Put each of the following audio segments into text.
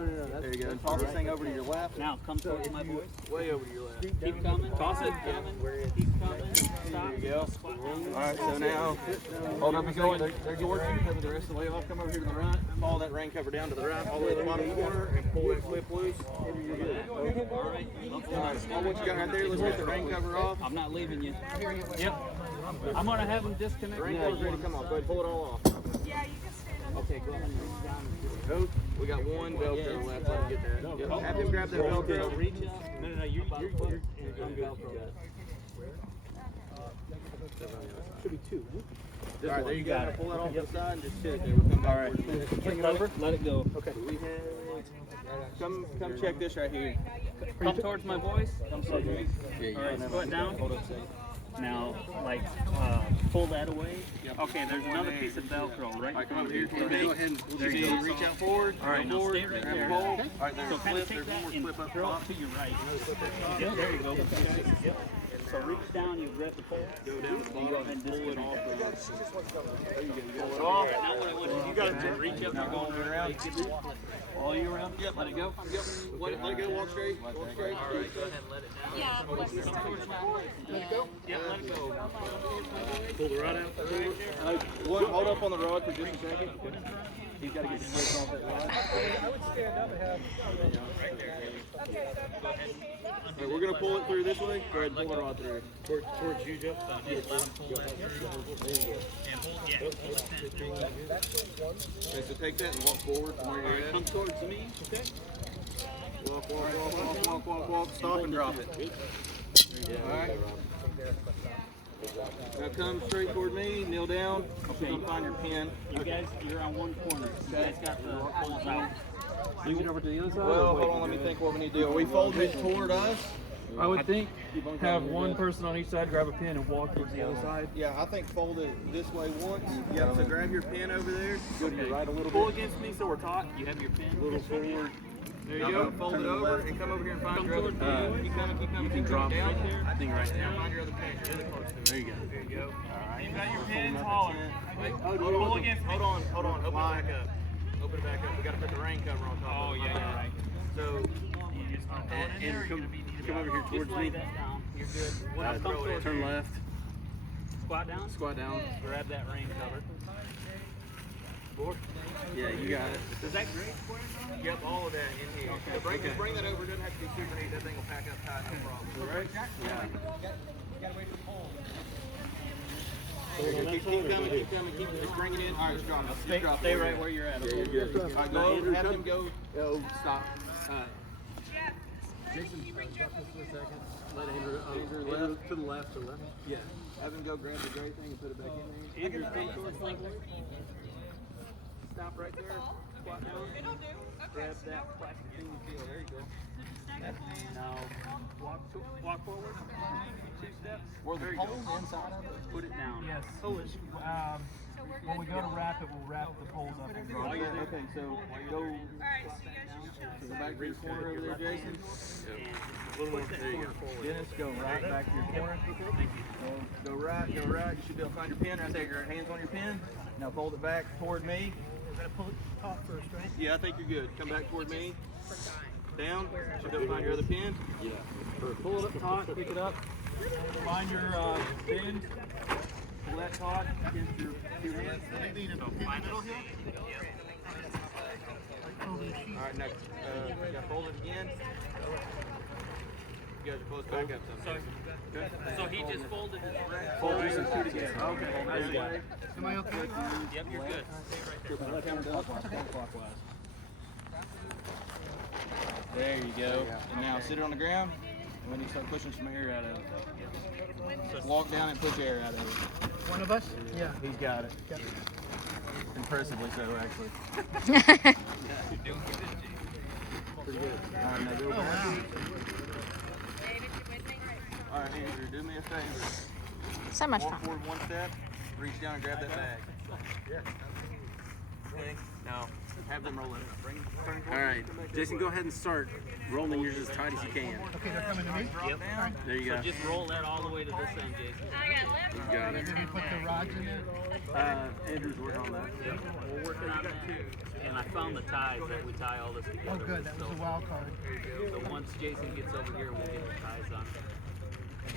No. There you go. Toss this thing over to your left. Now come towards my boys. Way over to your left. Keep coming. Toss it. Keep coming. Stop. There you go. Alright, so now, hold up a second. There's your work. Cover the rest of the way off. Come over here to the right. Follow that rain cover down to the right, all the way to the bottom corner, and pull that clip loose. Alright. All what you got right there, let's get the rain cover off. I'm not leaving you. Yep. I'm going to have them disconnect. The rain cover's ready to come off. Go ahead and pull it all off. Okay, go ahead and reach down. Nope. We got one Velcro left. Let him get that. Yep. Have him grab that Velcro. Reach up. No, you're Should be two. All right, there you go. Pull that off to the side and just sit it there. We'll come back. All right. Bring it over. Let it go. Okay. Come check this right here. Come towards my boys. Come towards me. All right, foot down. Now, like, pull that away. Okay, there's another piece of Velcro right. All right, come over here. Go ahead and There you go. reach out forward. All right, now forward, stay right grab there. a hold. Okay. All right, there's So a kind of clip. take There's one that more and clip up throw top. it to your right. Yep, there you go. Yep. So reach down, you grab the pole. Go down to the bottom and pull it off. There you go. Pull it off. Now what I want is you got to reach up and go around. All you around? Yep. Let it go. Yep. Let it go. Walk straight. Walk straight. All right, go ahead and let it down. Yeah, let it go. Yep, let it go. Pull the rod out. Hold up on the rod for just a second. He's got to get the weight off that rod. I would stand up and have. Right, we're going to pull it through this way. Go ahead and pull the rod through. Towards you, Jeff. Just let him pull that through. And pull, Okay, so take that and walk forward from where you're at. come towards me. Okay. Walk. Stop and drop it. All right. Now come straight toward me. Kneel down. Okay. Go find your pin. You guys, you're on one corner. You guys got the poles out. Move it over to the other side. Well, hold on. Let me think what we need to do. Are we folding it toward us? I would think have one person on each side grab a pin and walk towards the other side. Yeah, I think fold it this way once. Yeah, so grab your pin over there. Go to your right a little Pull bit. against me so we're taut. You have your pin. A little forward. There you go. Fold it over and come over here and find Come your other towards pin. me. Keep coming. You can drop down. right there. I think right there. Find your other pin. You're really close to me. There you go. There you go. All right. You got your pin taller. Hold on. Open it back up. Open it back up. We got to put the rain cover on top. Oh, yeah, right. So, You just want to throw it in there. You're going to be come over here towards just lay me. that down. You're good. When I come towards Turn you, left. squat down. Squat down. Grab that rain cover. Yeah, you got it. Is that great? Yep, all of that in here. Okay. So bring that over. It doesn't have to be super neat. That thing will pack up tight. No problem. Right? Yeah. Keep coming. Just bring it in. All right, just drop it. Stay right where you're at. Yeah, you're good. All right, go. Have him go. Oh, stop. Jason, drop this for a second. Let Andrew to the left. Yeah. Have him go grab the gray thing and put it back in there. Andrew, come towards me. Stop right there. Squat down. Grab that plastic thing you feel. There you go. Now walk forward. 2 steps. Were the There you poles go. inside of it? Put it down. Yes. When we go to wrap it, we'll wrap the poles up and drop it. Okay, so go to the back rear corner over there, Jason. There you go. Dennis, go right back to your corner. Go right. You should be able to find your pin right there. Your hands on your pin. Now fold it back toward me. We're going to pull it top first, right? Yeah, I think you're good. Come back toward me. Down. Should be able to find your other pin. Yeah. Pull it up taut, pick it up. Find your pin. Pull that taut against your 2 hands. Alright, next. You gotta fold it again. You guys are close back up something. So he just folded his right. Fold these and 2 together. Okay. There you go. Am I okay? Yep, you're good. Stay right there. There you go. And now sit it on the ground. And when you start pushing some air out of it. Walk down and push air out of it. One of us? Yeah. He's got it. Impressively so, actually. Pretty good. Alright, now go back. Alright, Andrew, do me a favor. So much Walk fun. forward 1 step, reach down and grab that bag. Now, Have them roll it up. Turn All right, Jason, go ahead and start rolling yours as tight as you can. Okay, they're coming to me? Yep. There you go. So just roll that all the way to this end, Jason. You got it. Did we put the rods in there? Andrew's working on that. Yep. We're working on that. And I found the ties that we tie all this together. Oh, good. That was a wild card. So once Jason gets over here, we'll get the ties on.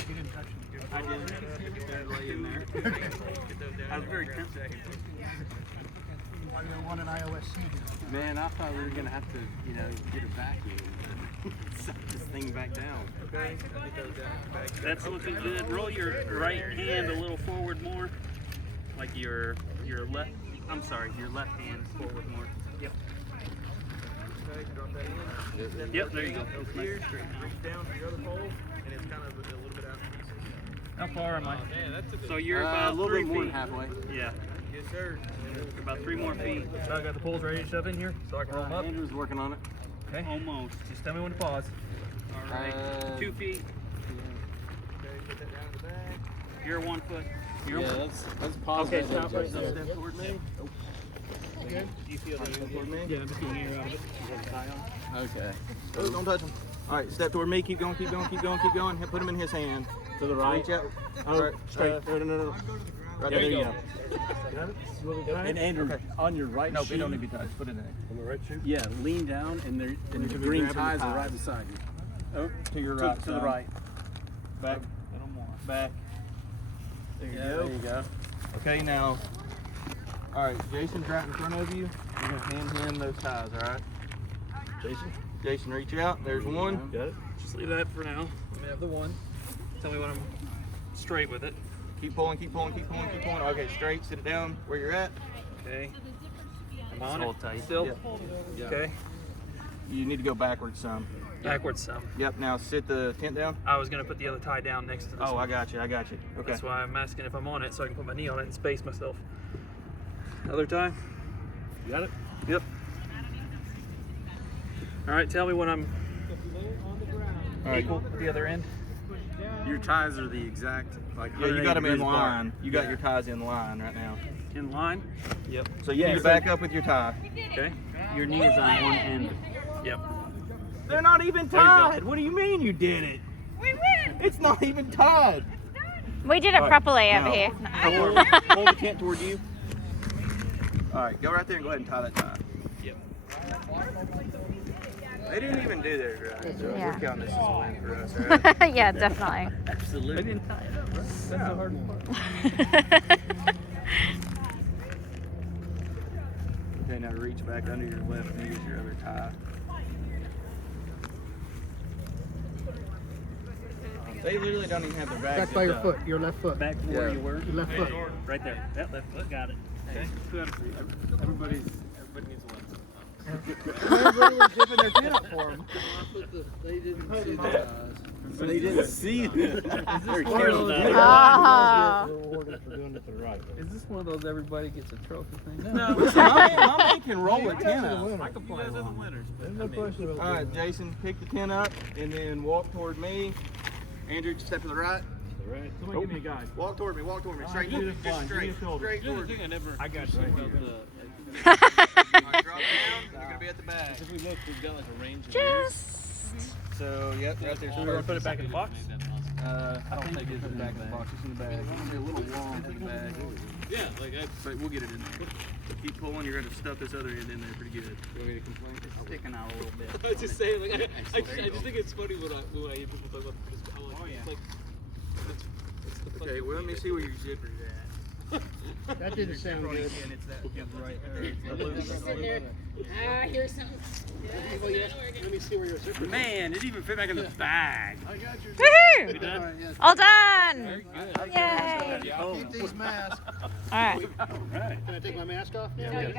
You didn't touch them. I did. They're lay in there. I was very tempted. Why do you want an iOS CD? Man, I thought we were gonna have to, get a vacuum and suck this thing back down. Okay. That's looking good. Roll your right hand a little forward more. Like your left, I'm sorry, your left hand forward more. Yep. Okay, drop that in. Yep, there you go. Here, reach down to the other pole, and it's kind of a little bit out. How far am I? Man, that's a So you're a about little 3 bit more than feet. halfway. Yeah, Yes, sir. about 3 more feet. So I got the poles ready to shove in here, so I can roll them up. Andrew's working on it. Okay. Almost. Just tell me when to pause. All right. 2 feet. Okay, put that down to the back. You're 1 foot. You're Yeah, let's pause Okay, that stop there, right Jason. there. Step toward me. Do you feel that? Step toward me. Yeah, I'm just going here. Okay. Oh, don't touch him. All right, step toward me. Keep going, keep going, keep going, keep going. Put him in his hand. To the right. Reach out. All right, straight. no. Right There you go. And Andrew, on your right No, shoe. it don't need to be touched. Put it in there. On the right shoe? Yeah, lean down, and the should be green grabbing the ties are ties. right beside you. Oh, To your to, right. to the son. right. Back. Back. There you go. There you go. Okay, now. All right, Jason's right in front of you. You're gonna hand him those ties. All right. Jason, reach out. There's one. Got it? Just leave that for now. Let me have the one. Tell me when I'm straight with it. Keep pulling, keep pulling, keep pulling, keep pulling. Okay, straight. Sit it down where you're at. Okay. I'm on Hold it. tight. Still? Yeah. Okay. You need to go backwards some. Backwards some. Yep. Now sit the tent down. I was gonna put the other tie down next to this Oh, one. I got you. Okay. That's why I'm asking if I'm on it, so I can put my knee on it and space myself. Other tie? You got it? Yep. All right, tell me when I'm All right. equal at the other end. Your ties are the exact, like, Yeah, you got them in 180 degrees apart. line. You got your ties in line right now. In line? Yep. So you need to back up with your tie. Okay. Your knee is on one end. Yep. They're not even tied. What do you mean you did it? We win. It's not even tied. We did it properly over here. Pull the tent toward you. All right, go right there and go ahead and tie that tie. Yep. They didn't even do theirs right. So Yeah. we're counting this as a win for us, all right? Yeah, definitely. Absolutely. That's the hard part. Okay, now reach back under your left knee as your other tie. They literally don't even have their bags. Back by your zipped foot, up. your left foot. Back to where Yeah. you were. Your left foot. Right there. That left foot. Got it. Okay. Good. Everybody needs to learn. Everybody was zipping their tent up for them. They didn't see the ties. They didn't see it. They're Oh. Is this one of those everybody gets a trophy things? No, my man can roll a tent up. I can play along. All right, Jason, pick the tent up and then walk toward me. Andrew, step to the right. Right. Somebody give me a guide. Walk toward me. Straight, do this just blind. Give me straight, a shoulder. straight toward me. I got you. All right, drop down. You're gonna be at the back. If we look, we've got like a range of Just. So, yep, right there. So we're gonna put it back in the box. I don't think it's in the back of the box. It's in the bag. It's gonna be a little long for the bag. Yeah, like But we'll get it in there. Keep pulling. You're gonna stuff this other end in there pretty good. You want me to complain? It's sticking out a little bit. I was just saying, like, I just think it's funny when I hear people talk about this. I'm like, it's like, it's the Okay, well, let me see where your zipper's at. That didn't sound good. And it's that right there. Here's something. Let me see where your zipper is. Man, it even fit back in the bag. Woohoo! All done. Yay! Keep these masks. All right. Can I take my mask off now?